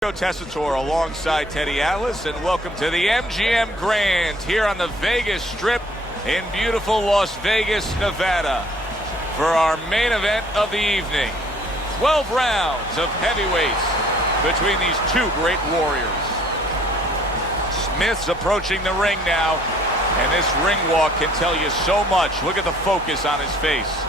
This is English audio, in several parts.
Tessitore alongside Teddy Atlas, and welcome to the MGM Grand here on the Vegas Strip in beautiful Las Vegas, Nevada, for our main event of the evening. 12 rounds of heavyweights between these two great warriors. Smith's approaching the ring now, and this ring walk can tell you so much. Look at the focus on his face.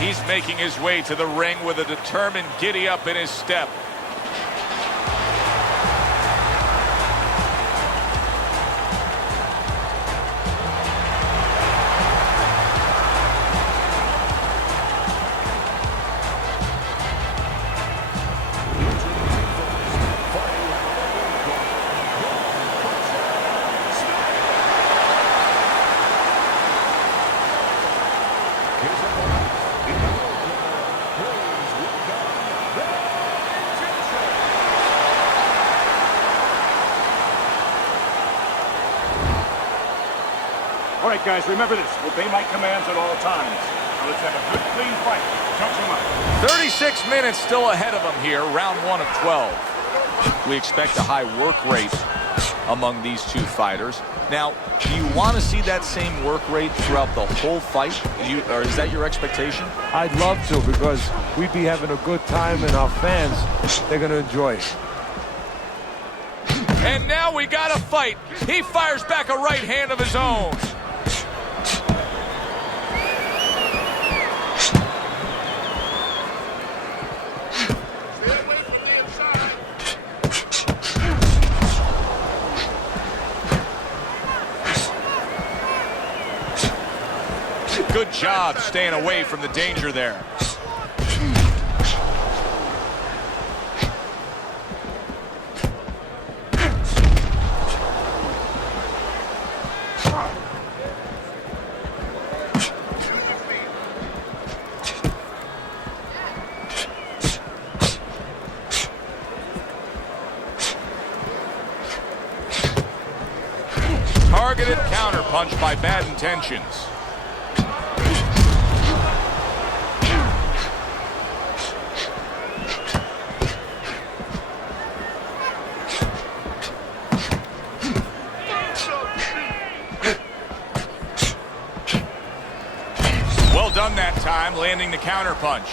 He's making his way to the ring with a determined giddy-up in his step. All right, guys, remember this. Obey my commands at all times. Now let's have a good, clean fight. Touch him up. 36 minutes still ahead of them here, round 1 of 12. We expect a high work rate among these two fighters. Now, do you want to see that same work rate throughout the whole fight? Or is that your expectation? I'd love to, because we'd be having a good time, and our fans, they're going to enjoy it. And now we got a fight. He fires back a right hand of his own. Good job staying away from the danger there. Targeted counterpunch by Bad Intentions. Well done that time, landing the counterpunch.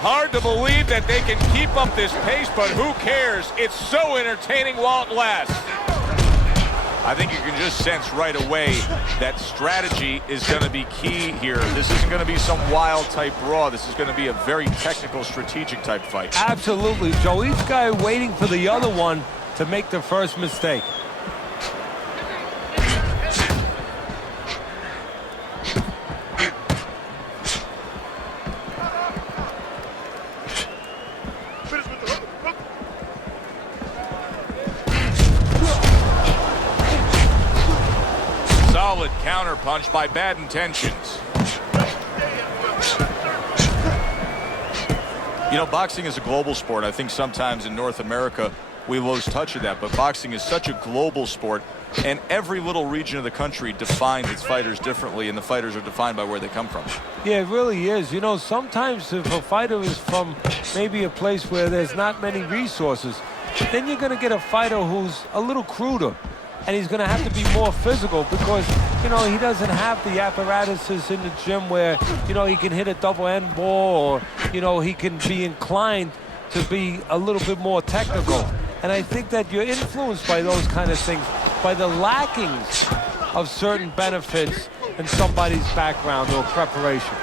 Hard to believe that they can keep up this pace, but who cares? It's so entertaining while it lasts. I think you can just sense right away that strategy is going to be key here. This isn't going to be some wild type brawl. This is going to be a very technical, strategic type fight. Absolutely, Joe. Each guy waiting for the other one to make the first mistake. Solid counterpunch by Bad Intentions. You know, boxing is a global sport. I think sometimes in North America we lose touch of that, but boxing is such a global sport, and every little region of the country defines its fighters differently, and the fighters are defined by where they come from. Yeah, it really is. You know, sometimes if a fighter is from maybe a place where there's not many resources, then you're going to get a fighter who's a little cruder. And he's going to have to be more physical because, you know, he doesn't have the apparatuses in the gym where, you know, he can hit a double end ball, or, you know, he can be inclined to be a little bit more technical. And I think that you're influenced by those kind of things, by the lackings of certain benefits in somebody's background or preparation.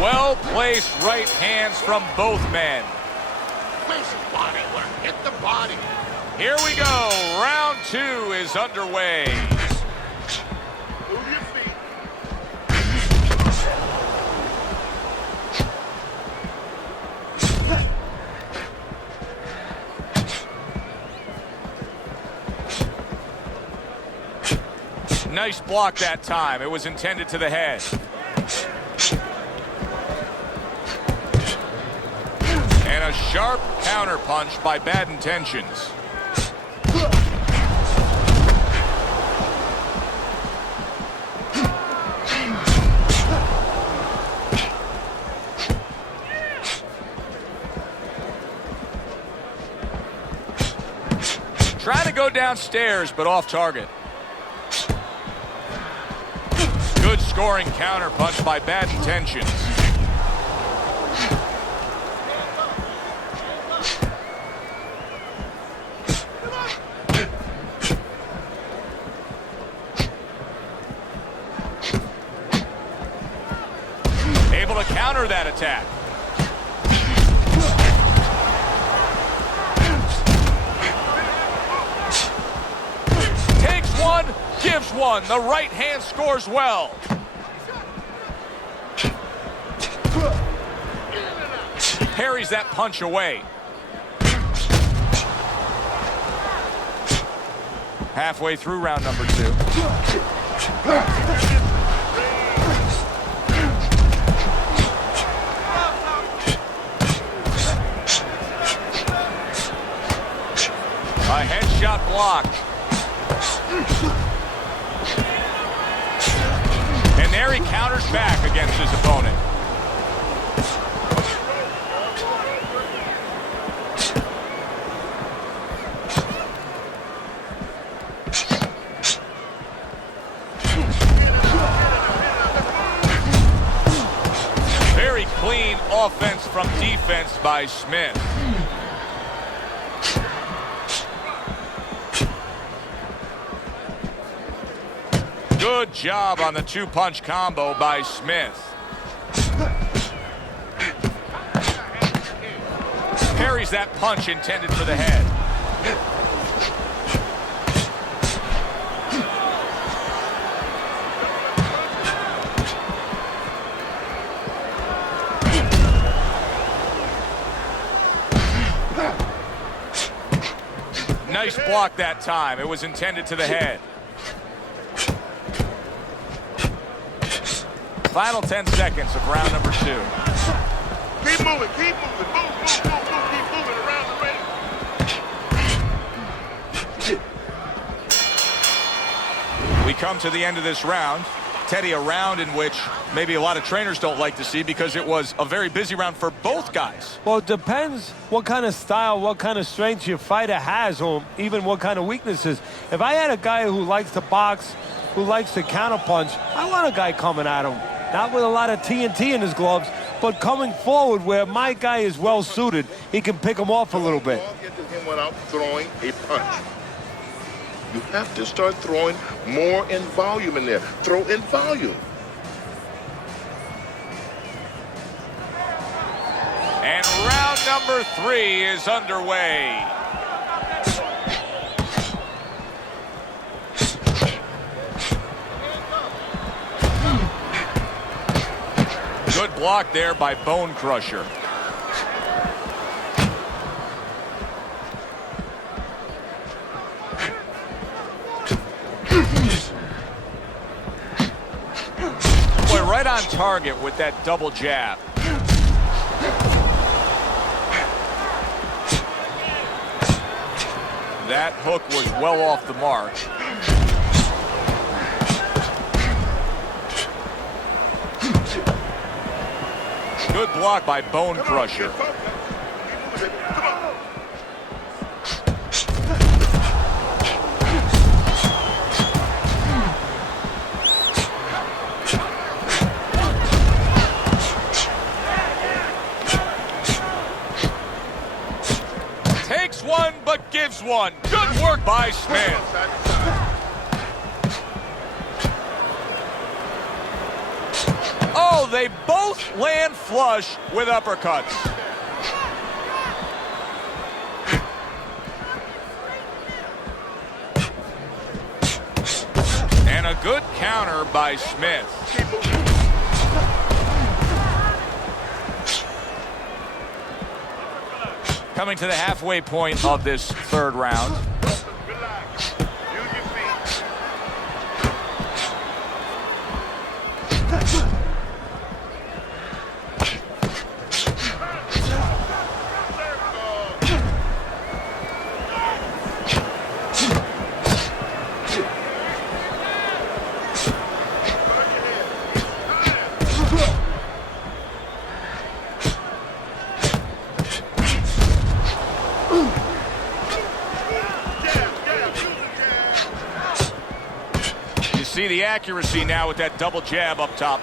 Well-placed right hands from both men. Body work. Hit the body. Here we go. Round 2 is underway. Move your feet. Nice block that time. It was intended to the head. And a sharp counterpunch by Bad Intentions. to go downstairs, but off target. Good scoring counter punch by Bad Intentions. Able to counter that attack. Takes one, gives one. The right hand scores well. Parries that punch away. Halfway through round number 2. A headshot blocked. And there he counters back against his opponent. Very clean offense from defense by Smith. Good job on the two-punch combo by Smith. Parries that punch intended for the head. Nice block that time. It was intended to the head. Final 10 seconds of round number 2. Keep moving, keep moving, move, keep moving around the ring. We come to the end of this round. Teddy, a round in which maybe a lot of trainers don't like to see because it was a very busy round for both guys. Well, it depends what kind of style, what kind of strength your fighter has, or even what kind of weaknesses. If I had a guy who likes to box, who likes to counterpunch, I want a guy coming at him. Not with a lot of TNT in his gloves, but coming forward where my guy is well suited, he can pick him off a little bit. Get to him without throwing a punch. You have to start throwing more in volume in there. Throw in volume. And round number 3 is underway. Good block there by Bone Crusher. Boy, right on target with that double jab. That hook was well off the mark. Good block by Bone Crusher. Come on. Takes one, but gives one. Good work by Smith. Oh, they both land flush with uppercuts. And a good counter by Smith. Coming to the halfway point of this third round. Relax. Use your feet. the accuracy now with that double jab up top.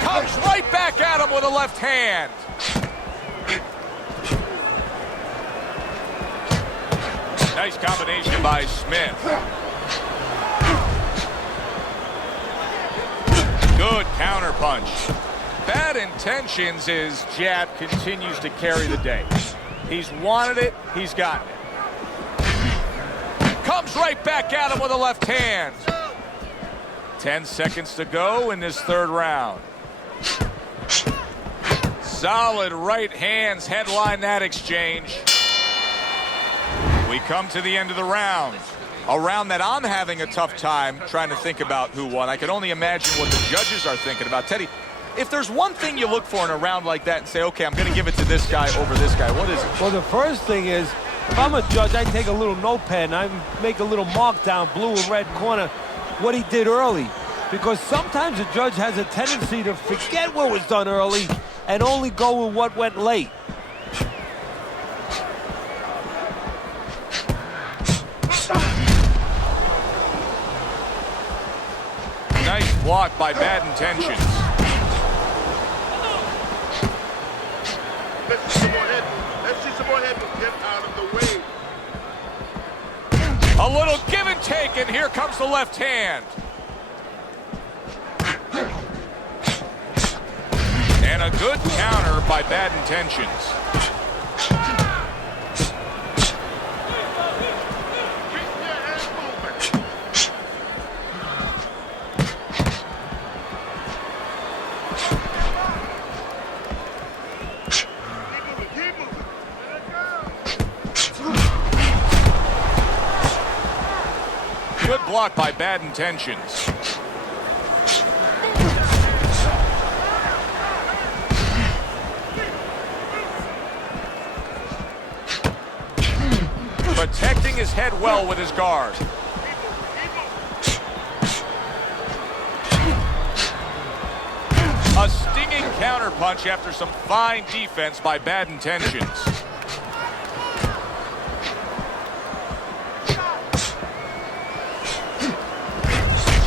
Comes right back at him with a left hand. Nice combination by Smith. Good counter punch. Bad intentions. His jab continues to carry the day. He's wanted it, he's gotten it. Comes right back at him with a left hand. 10 seconds to go in this third round. Solid right hands headline that exchange. We come to the end of the round. A round that I'm having a tough time trying to think about who won. I can only imagine what the judges are thinking about. Teddy, if there's one thing you look for in a round like that and say, okay, I'm going to give it to this guy over this guy, what is it? Well, the first thing is, if I'm a judge, I take a little notepad and I make a little mark down, blue and red corner, what he did early. Because sometimes a judge has a tendency to forget what was done early and only go with what went late. Nice block by Bad Intentions. Let's see some more head. Let's see some more head. Get out of the way. A little give and take, and here comes the left hand. And a good counter by Bad Intentions. Good block by Bad Intentions. Protecting his head well with his guard. A stinging counter punch after some fine defense by Bad Intentions.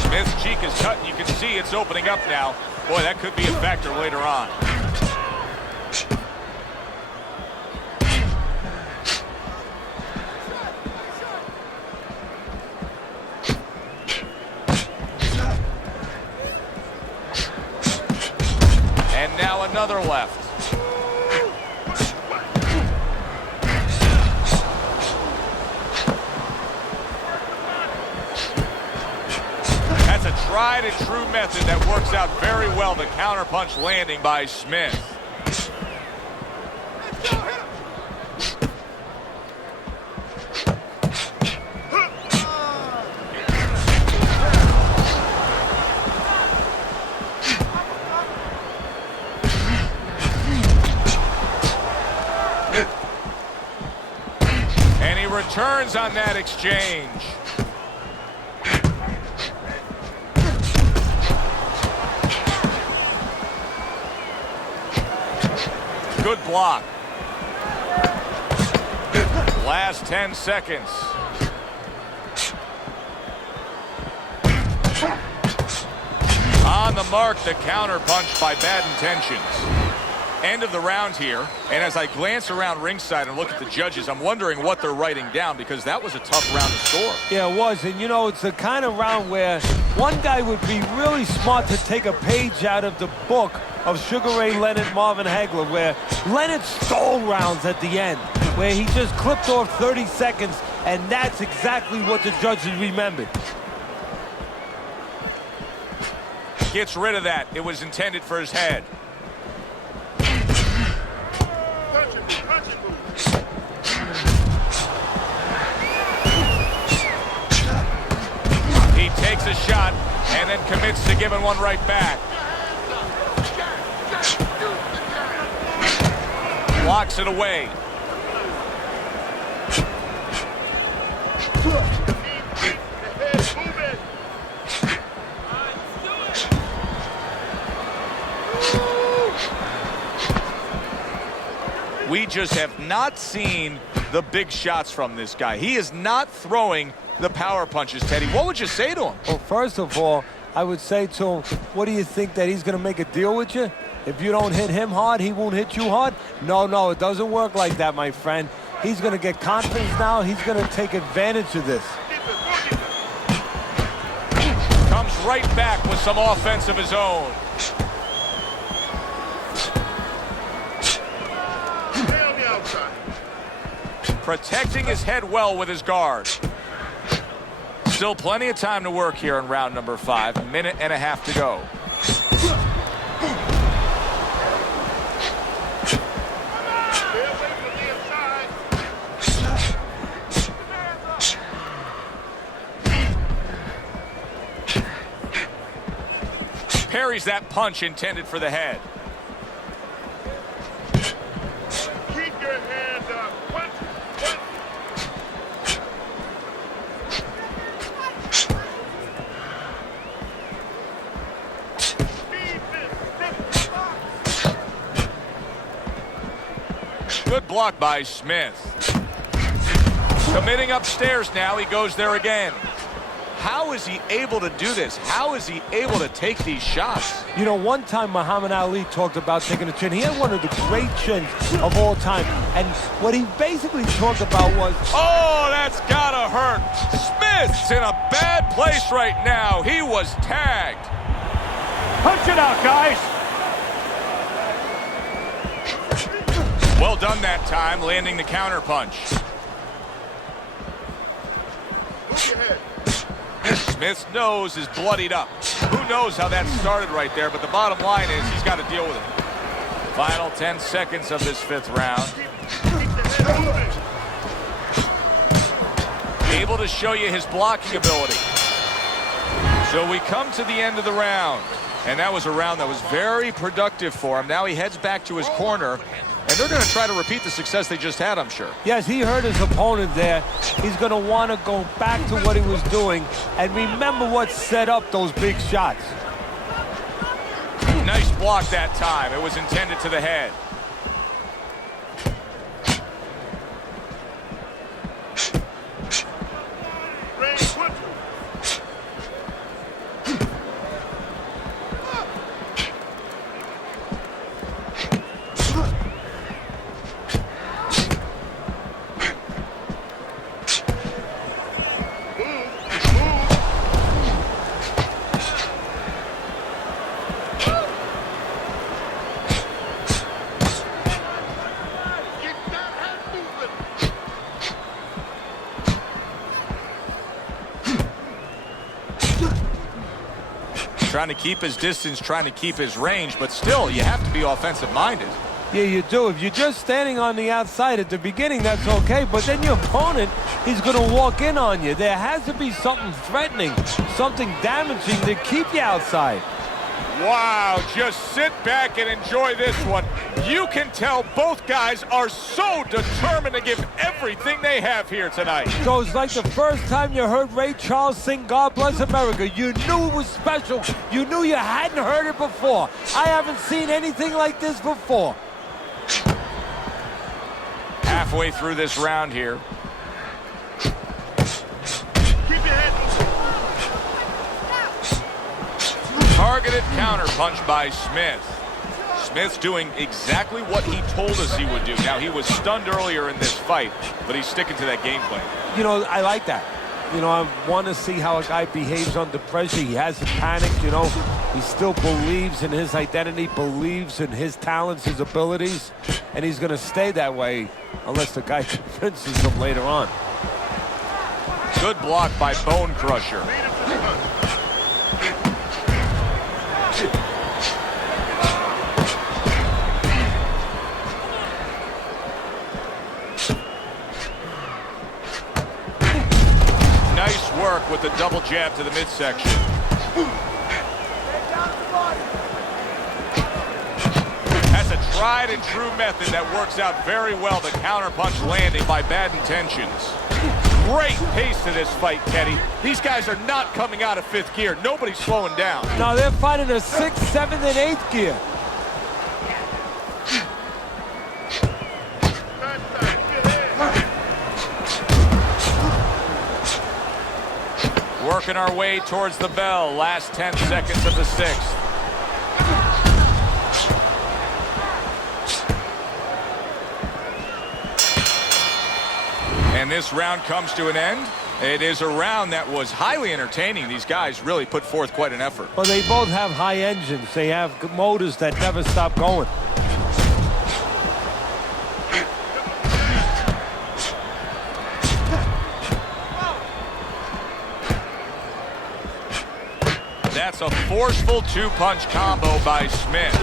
Smith's cheek is cut, and you can see it's opening up now. Boy, that could be a factor later on. And now another left. That's a tried and true method that works out very well. The counterpunch landing by Smith. And he returns on that exchange. Good block. Last 10 seconds. On the mark, the counter punch by Bad Intentions. End of the round here, and as I glance around ringside and look at the judges, I'm wondering what they're writing down, because that was a tough round to score. Yeah, it was, and you know, it's the kind of round where one guy would be really smart to take a page out of the book of Sugar Ray Leonard, Marvin Hagler, where Leonard stole rounds at the end, where he just clipped off 30 seconds, and that's exactly what the judges remembered. Gets rid of that. It was intended for his head. He takes a shot and then commits to giving one right back. Blocks it away. We just have not seen the big shots from this guy. He is not throwing the power punches, Teddy. What would you say to him? Well, first of all, I would say to him, what do you think, that he's going to make a deal with you? If you don't hit him hard, he won't hit you hard? No, it doesn't work like that, my friend. He's going to get confidence now. He's going to take advantage of this. Comes right back with some offense of his own. Protecting his head well with his guard. Still plenty of time to work here in round number 5. A minute and a half to go. Parries that punch intended for the head. Keep your hand up. What? Good block by Smith. Committing upstairs now. He goes there again. How is he able to do this? How is he able to take these shots? You know, one time Muhammad Ali talked about taking a chin. He had one of the great chins of all time. And what he basically talked about was... Oh, that's gotta hurt. Smith's in a bad place right now. He was tagged. Punch it out, guys. Well done that time, landing the counter punch. Move your head. Smith's nose is bloodied up. Who knows how that started right there, but the bottom line is he's got to deal with it. Final 10 seconds of this 5th round. Able to show you his blocking ability. So we come to the end of the round, and that was a round that was very productive for him. Now he heads back to his corner, and they're going to try to repeat the success they just had, I'm sure. Yes, he hurt his opponent there. He's going to want to go back to what he was doing and remember what set up those big shots. Nice block that time. It was intended to the head. Trying to keep his distance, trying to keep his range, but still, you have to be offensive-minded. Yeah, you do. If you're just standing on the outside at the beginning, that's okay. But then your opponent, he's going to walk in on you. There has to be something threatening, something damaging to keep you outside. Wow, just sit back and enjoy this one. You can tell both guys are so determined to give everything they have here tonight. So it's like the first time you heard Ray Charles sing God Bless America. You knew it was special. You knew you hadn't heard it before. I haven't seen anything like this before. Halfway through this round here. Keep your head. Targeted counter punch by Smith. Smith's doing exactly what he told us he would do. Now, he was stunned earlier in this fight, but he's sticking to that game plan. You know, I like that. You know, I want to see how a guy behaves under pressure. He hasn't panicked, you know. He still believes in his identity, believes in his talents, his abilities, and he's going to stay that way unless the guy convinces him later on. Good block by Bone Crusher. Nice work with the double jab to the midsection. That's a tried and true method that works out very well. The counter punch landing by Bad Intentions. Great pace to this fight, Teddy. These guys are not coming out of 5th gear. Nobody's slowing down. No, they're fighting a 6th, 7th, and 8th gear. working our way towards the bell. Last 10 seconds of the sixth. And this round comes to an end. It is a round that was highly entertaining. These guys really put forth quite an effort. Well, they both have high engines. They have motors that never stop going. That's a forceful two-punch combo by Smith.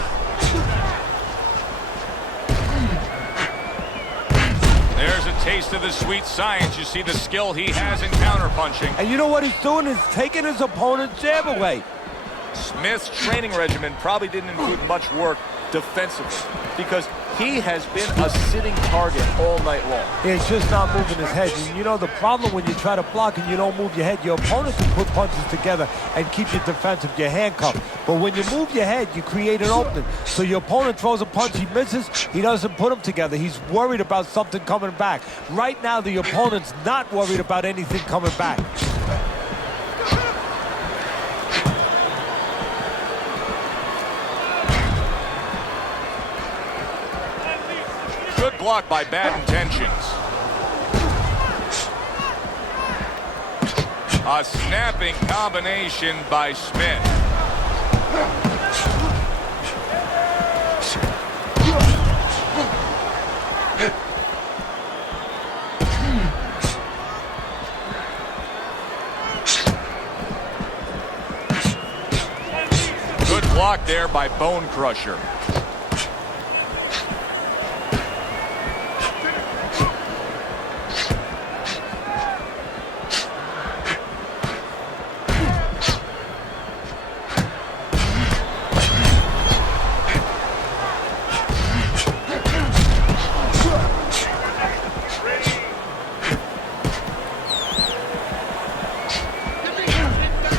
There's a taste of the sweet science. You see the skill he has in counterpunching. And you know what he's doing? He's taking his opponent's jab away. Smith's training regimen probably didn't include much work defensively because he has been a sitting target all night long. He's just not moving his head. And you know the problem when you try to block and you don't move your head, your opponent can put punches together and keep you defensive, you're handcuffed. But when you move your head, you create an opening. So your opponent throws a punch, he misses, he doesn't put them together. He's worried about something coming back. Right now, the opponent's not worried about anything coming back. Good block by Bad Intentions. A snapping combination by Smith. Good block there by Bone Crusher.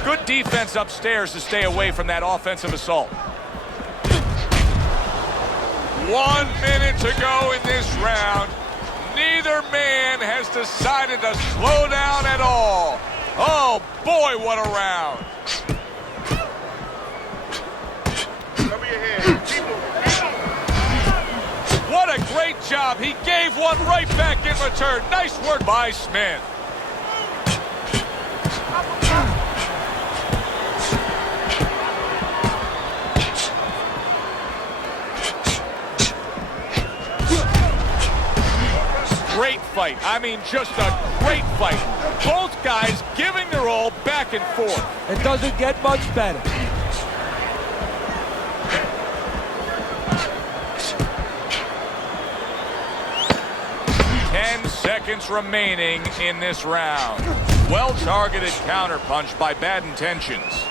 Good defense upstairs to stay away from that offensive assault. 1 minute to go in this round. Neither man has decided to slow down at all. Oh boy, what a round. Cover your head. Keep moving. What a great job. He gave one right back in return. Nice work by Smith. Great fight. I mean, just a great fight. Both guys giving their all back and forth. It doesn't get much better. Seconds remaining in this round. Well-targeted counterpunch by Bad Intentions.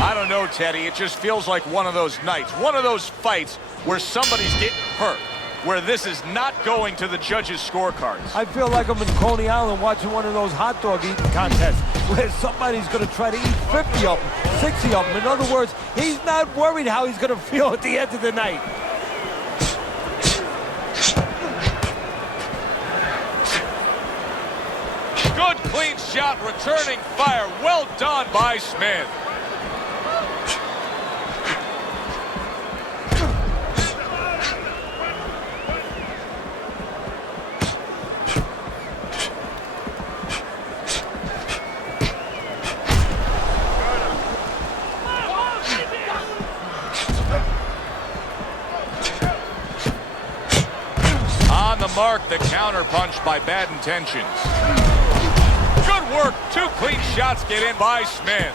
I don't know, Teddy. It just feels like one of those nights, one of those fights where somebody's getting hurt, where this is not going to the judges' scorecards. I feel like I'm in Coney Island watching one of those hot dog eating contests where somebody's going to try to eat 50 of them, 60 of them. In other words, he's not worried how he's going to feel at the end of the night. Good clean shot, returning fire. Well done by Smith. On the mark, the counterpunch by Bad Intentions. Good work. 2 clean shots get in by Smith.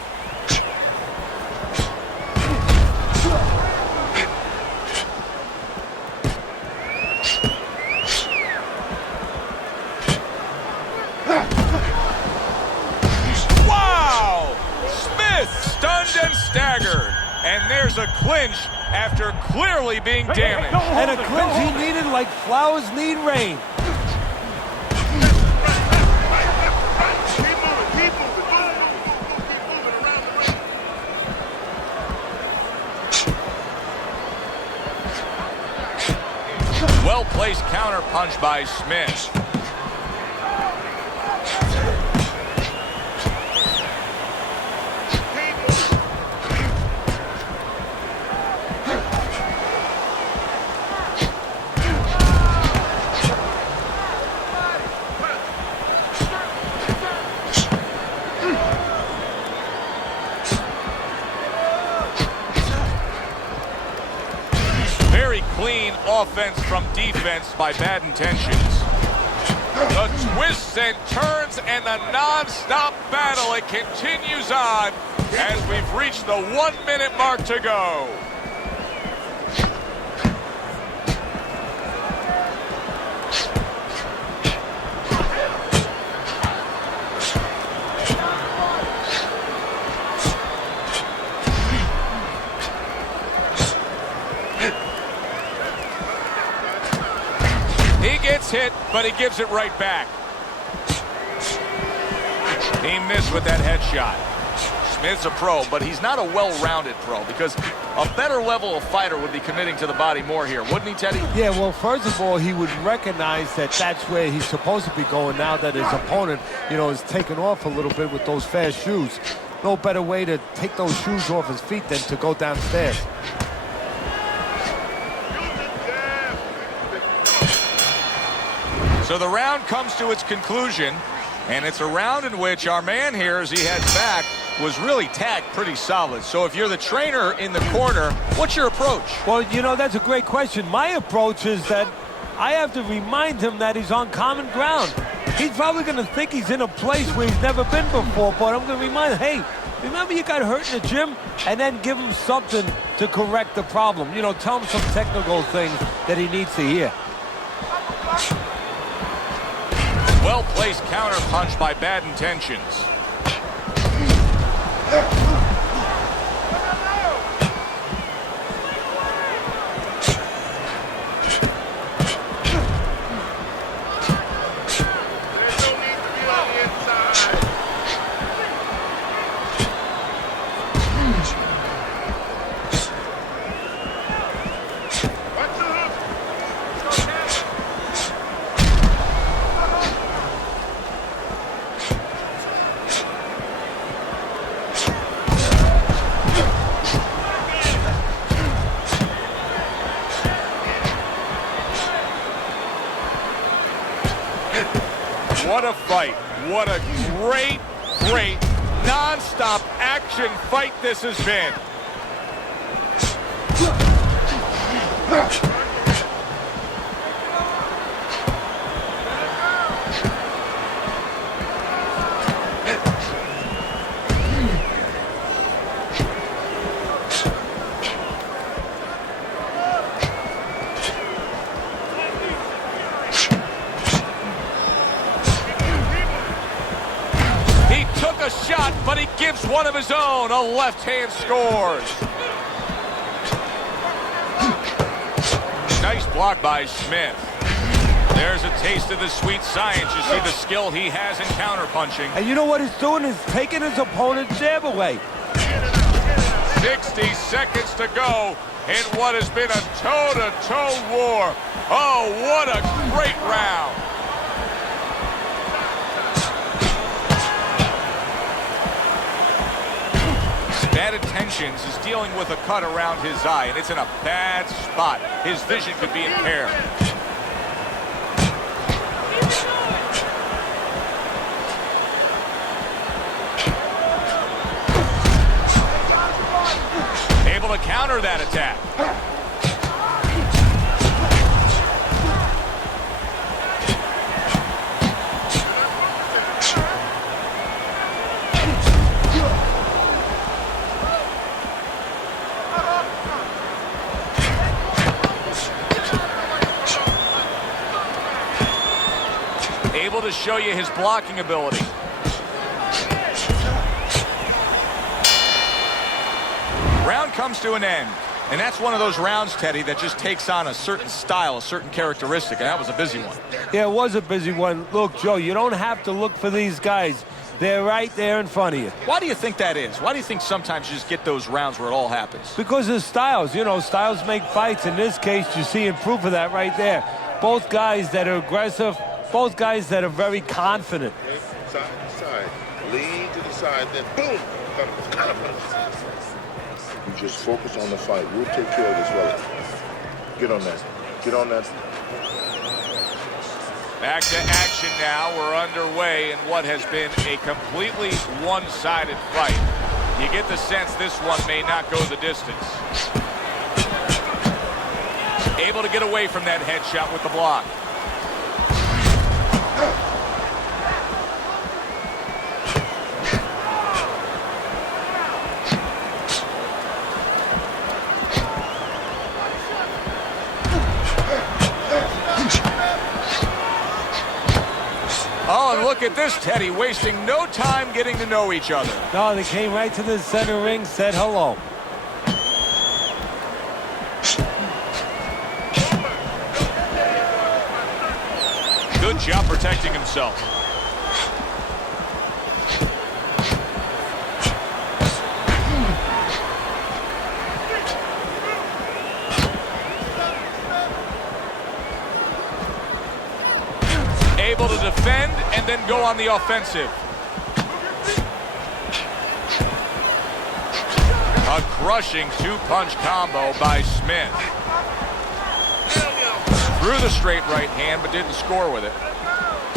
Wow! Smith stunned and staggered. And there's a clinch after clearly being damaged. And a clinch he needed like flowers need rain. Well-placed counterpunch by Smith. clean offense from defense by Bad Intentions. The twists and turns and the non-stop battle, it continues on as we've reached the 1 minute mark to go. He gets hit, but he gives it right back. He missed with that headshot. Smith's a pro, but he's not a well-rounded pro because a better level of fighter would be committing to the body more here, wouldn't he, Teddy? Yeah, well, first of all, he would recognize that that's where he's supposed to be going now that his opponent, is taken off a little bit with those fast shoes. No better way to take those shoes off his feet than to go downstairs. So the round comes to its conclusion, and it's a round in which our man here, as he heads back, was really tagged pretty solid. So if you're the trainer in the corner, what's your approach? Well, that's a great question. My approach is that I have to remind him that he's on common ground. He's probably going to think he's in a place where he's never been before, but I'm going to remind him, hey, remember you got hurt in the gym? And then give him something to correct the problem. Tell him some technical things that he needs to hear. Well-placed counter punch by Bad Intentions. What a fight. What a great, non-stop action fight this has been. Shot, but he gives one of his own. A left hand scores. Nice block by Smith. There's a taste of the sweet science. You see the skill he has in counterpunching. And you know what he's doing is taking his opponent's jab away. 60 seconds to go in what has been a toe-to-toe war. Oh, what a great round. Bad Intentions is dealing with a cut around his eye, and it's in a bad spot. His vision could be impaired. Able to counter that attack. Able to show you his blocking ability. Round comes to an end. And that's one of those rounds, Teddy, that just takes on a certain style, a certain characteristic, and that was a busy one. Yeah, it was a busy one. Look, Joe, you don't have to look for these guys. They're right there in front of you. Why do you think that is? Why do you think sometimes you just get those rounds where it all happens? Because of styles. Styles make fights. In this case, you see proof of that right there. Both guys that are aggressive, both guys that are very confident. Side to side. Lean to the side, then boom. You just focus on the fight. We'll take care of this, well. Get on that. Get on that. Back to action now. We're underway in what has been a completely one-sided fight. You get the sense this one may not go the distance. Able to get away from that headshot with the block. Oh, and look at this, Teddy, wasting no time getting to know each other. No, they came right to the center ring, said hello. Good job protecting himself. Able to defend and then go on the offensive. A crushing two-punch combo by Smith. Threw the straight right hand, but didn't score with it.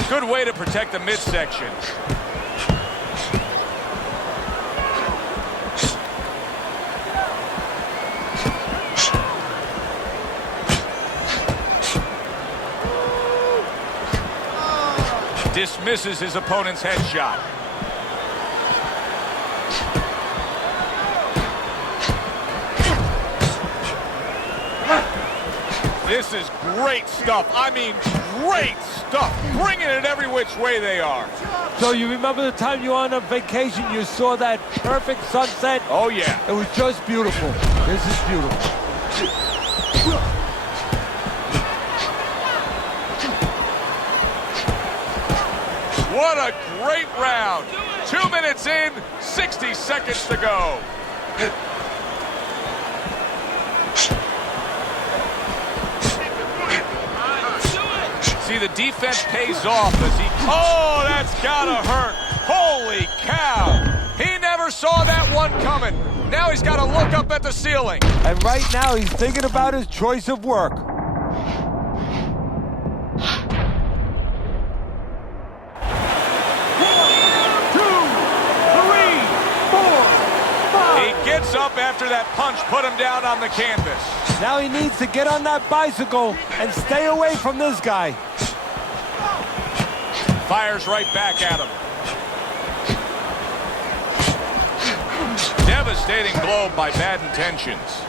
Good way to protect the midsection. Dismisses his opponent's headshot. This is great stuff. I mean, great stuff. Bringing it every which way they are. So you remember the time you were on a vacation, you saw that perfect sunset? Oh, yeah. It was just beautiful. This is beautiful. What a great round. 2 minutes in, 60 seconds to go. See, the defense pays off as he... Oh, that's gotta hurt. Holy cow. He never saw that one coming. Now he's got to look up at the ceiling. And right now he's thinking about his choice of work. Gets up after that punch put him down on the canvas. Now he needs to get on that bicycle and stay away from this guy. Fires right back at him. Devastating blow by bad intentions.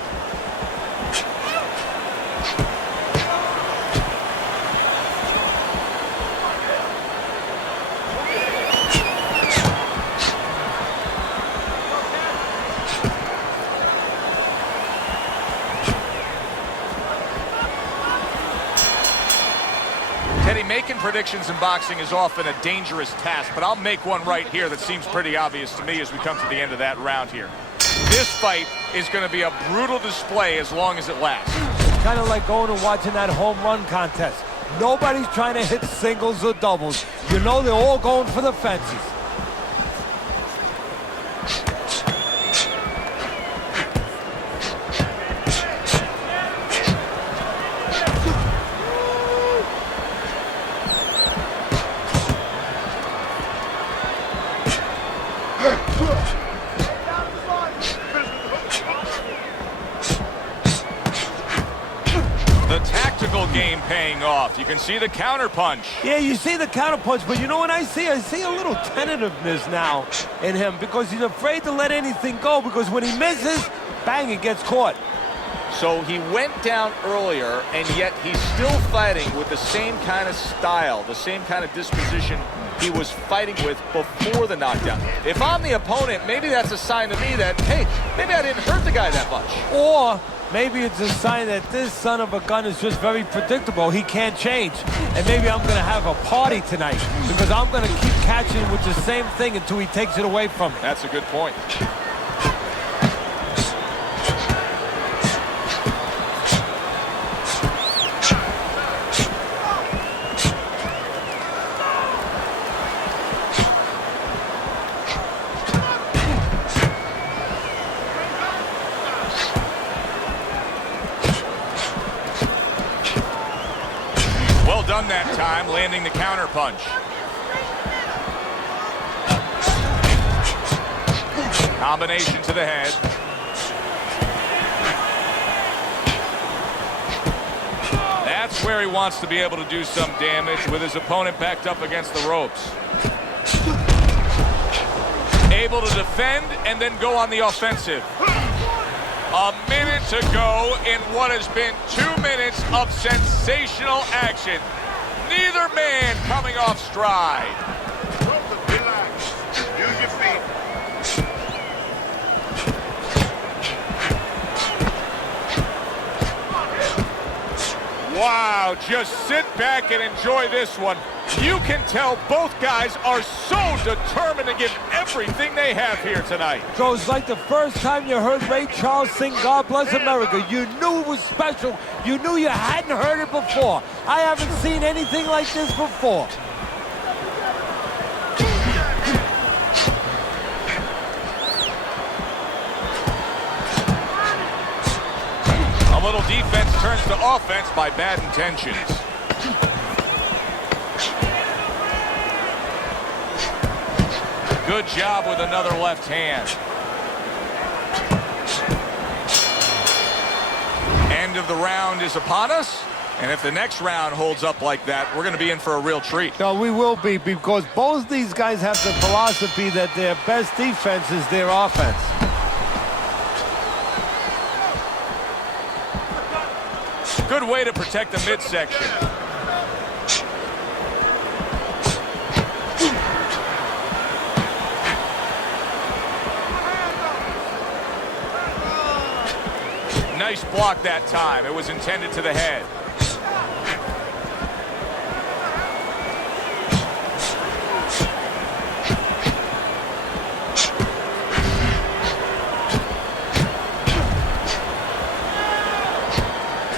Making predictions in boxing is often a dangerous task, but I'll make one right here that seems pretty obvious to me as we come to the end of that round here. This fight is going to be a brutal display as long as it lasts. It's kind of like going and watching that home run contest. Nobody's trying to hit singles or doubles. You know they're all going for the fences. Game paying off. You can see the counter punch. Yeah, you see the counter punch, but you know what I see a little tentativeness now in him because he's afraid to let anything go because when he misses, bang, it gets caught. So he went down earlier, and yet he's still fighting with the same kind of style, the same kind of disposition he was fighting with before the knockdown. If I'm the opponent, maybe that's a sign to me that, hey, maybe I didn't hurt the guy that much. Or maybe it's a sign that this son of a gun is just very predictable. He can't change. And maybe I'm going to have a party tonight because I'm going to keep catching with the same thing until he takes it away from me. That's a good point. Done that time, landing the counter punch. Combination to the head. where he wants to be able to do some damage with his opponent backed up against the ropes. Able to defend and then go on the offensive. A minute to go in what has been 2 minutes of sensational action. Neither man coming off stride. Relax. Use your feet. Wow, just sit back and enjoy this one. You can tell both guys are so determined to give everything they have here tonight. So it's like the first time you heard Ray Charles sing God Bless America. You knew it was special. You knew you hadn't heard it before. I haven't seen anything like this before. A little defense turns to offense by bad intentions. Good job with another left hand. End of the round is upon us. And if the next round holds up like that, we're going to be in for a real treat. No, we will be, because both these guys have the philosophy that their best defense is their offense. Good way to protect the midsection. Nice block that time. It was intended to the head.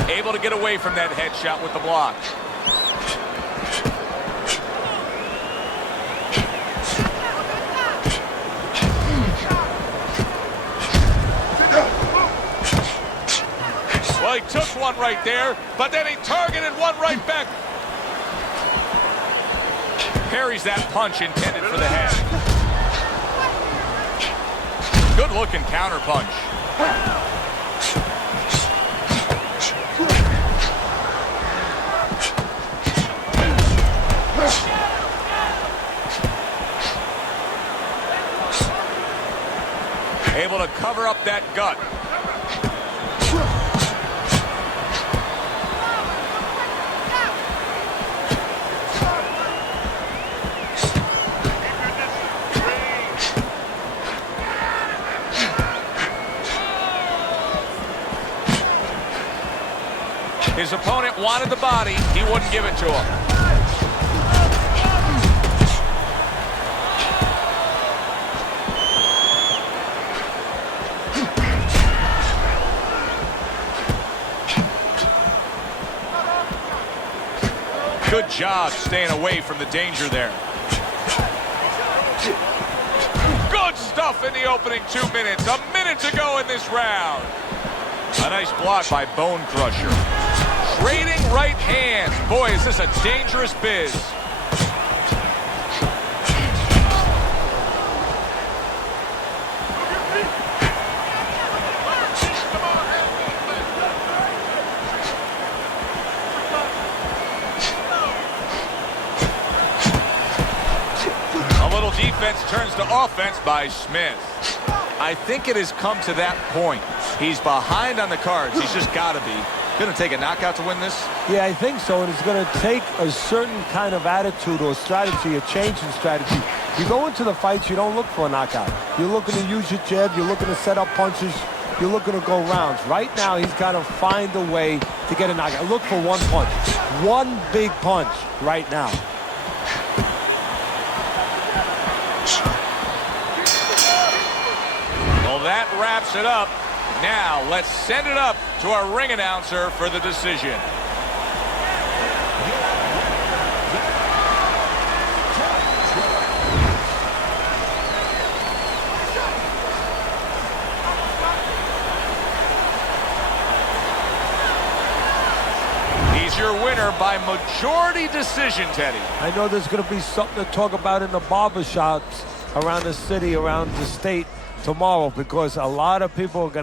Able to get away from that headshot with the block. Well, he took one right there, but then he targeted one right back. Parries that punch intended for the head. Good looking counter punch. Able to cover up that gut. His opponent wanted the body. He wouldn't give it to him. Good job staying away from the danger there. Good stuff in the opening 2 minutes. A minute to go in this round. A nice block by Bone Crusher. Trading right hands. Boy, is this a dangerous biz. Defense turns to offense by Smith. I think it has come to that point. He's behind on the cards. He's just got to be. Going to take a knockout to win this? Yeah, I think so, and it's going to take a certain kind of attitude or strategy, a change in strategy. You go into the fights, you don't look for a knockout. You're looking to use your jab, you're looking to set up punches, you're looking to go rounds. Right now, he's got to find a way to get a knockout. Look for one punch. One big punch right now. Well, that wraps it up. Now, let's send it up to our ring announcer for the decision. He's your winner by majority decision, Teddy. I know there's going to be something to talk about in the barbershops around the city, around the state tomorrow, because a lot of people are going to